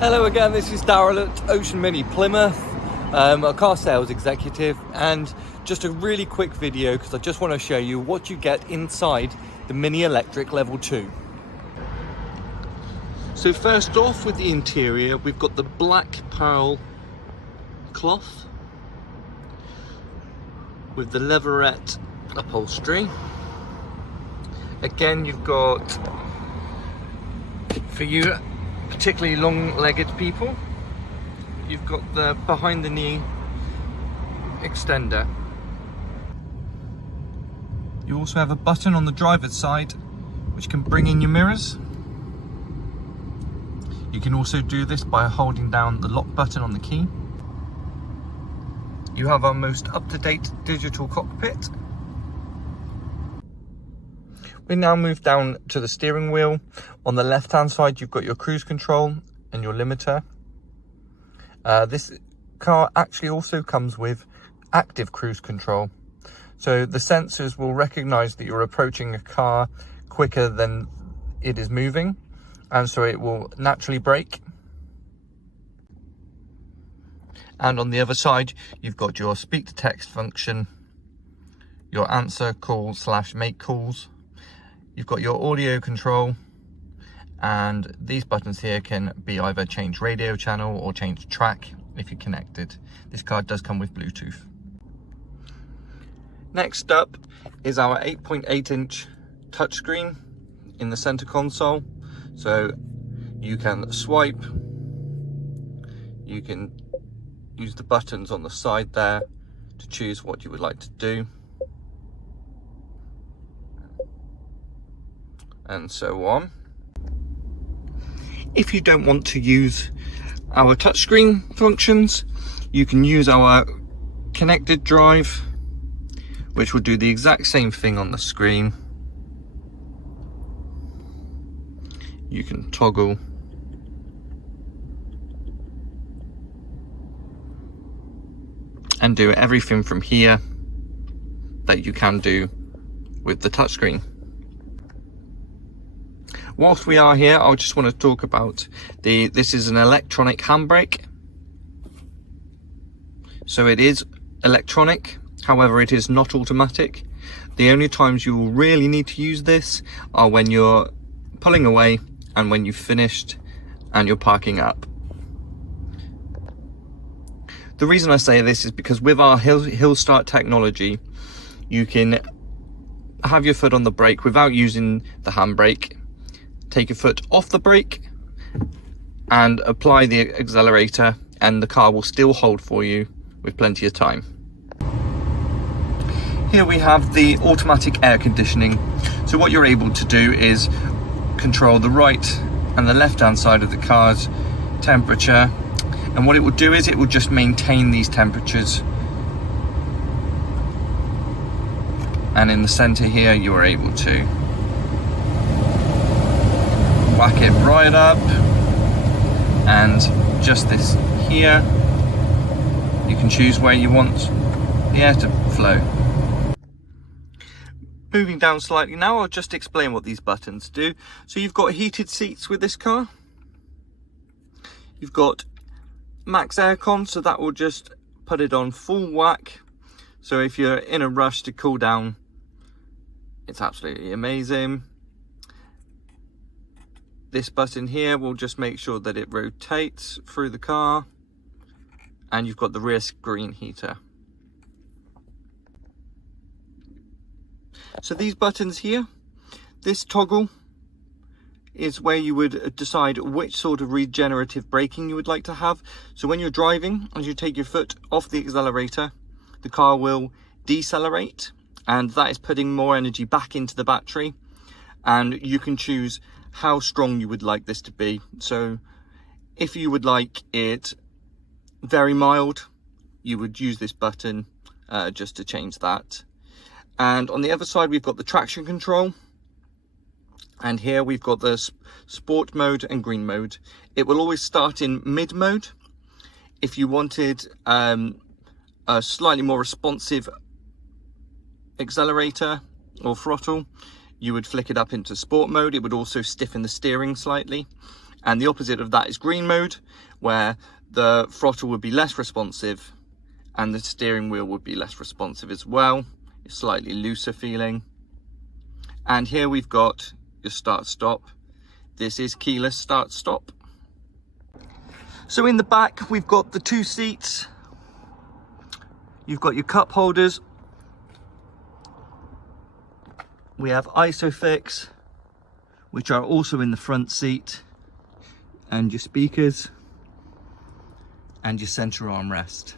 Hello again, this is Daryl at Ocean Mini Plymouth, a car sales executive, and just a really quick video because I just want to show you what you get inside the Mini Electric Level 2. So first off, with the interior, we've got the black pearl cloth with the leatherette upholstery. Again, you've got, for you particularly long-legged people, you've got the behind the knee extender. You also have a button on the driver's side which can bring in your mirrors. You can also do this by holding down the lock button on the key. You have our most up-to-date digital cockpit. We now move down to the steering wheel. On the left hand side you've got your cruise control and your limiter. This car actually also comes with active cruise control. So the sensors will recognize that you're approaching a car quicker than it is moving, and so it will naturally brake. And on the other side you've got your speak to text function, your answer call / make calls. You've got your audio control, and these buttons here can be either change radio channel or change track if you're connected. This car does come with Bluetooth. Next up is our 8.8-inch touchscreen in the center console. So you can swipe, you can use the buttons on the side there to choose what you would like to do, and so on. If you don't want to use our touchscreen functions, you can use our connected drive, which will do the exact same thing on the screen. You can toggle and do everything from here that you can do with the touchscreen. Whilst we are here, I just want to talk about this is an electronic handbrake. So it is electronic, however it is not automatic. The only times you will really need to use this are when you're pulling away and when you've finished and you're parking up. The reason I say this is because with our hill start technology, you can have your foot on the brake without using the handbrake. Take your foot off the brake and apply the accelerator, and the car will still hold for you with plenty of time. Here we have the automatic air conditioning. So what you're able to do is control the right and the left hand side of the car's temperature, and what it will do is it will just maintain these temperatures. And in the center here you are able to whack it right up, and just this here, you can choose where you want the air to flow. Moving down slightly now, I'll just explain what these buttons do. So you've got heated seats with this car. You've got max aircon, so that will just put it on full whack. So if you're in a rush to cool down, it's absolutely amazing. This button here will just make sure that it rotates through the car, and you've got the rear screen heater. So these buttons here, this toggle is where you would decide which sort of regenerative braking you would like to have. So when you're driving, as you take your foot off the accelerator, the car will decelerate, and that is putting more energy back into the battery, and you can choose how strong you would like this to be. So if you would like it very mild, you would use this button just to change that. And on the other side we've got the traction control, and here we've got the sport mode and green mode. It will always start in mid mode. If you wanted a slightly more responsive accelerator or throttle, you would flick it up into sport mode. It would also stiffen the steering slightly. And the opposite of that is green mode, where the throttle would be less responsive and the steering wheel would be less responsive as well. It's slightly looser feeling. And here we've got your start stop. This is keyless start stop. So in the back, we've got the 2 seats. You've got your cup holders. We have ISOFIX, which are also in the front seat, and your speakers and your center armrest.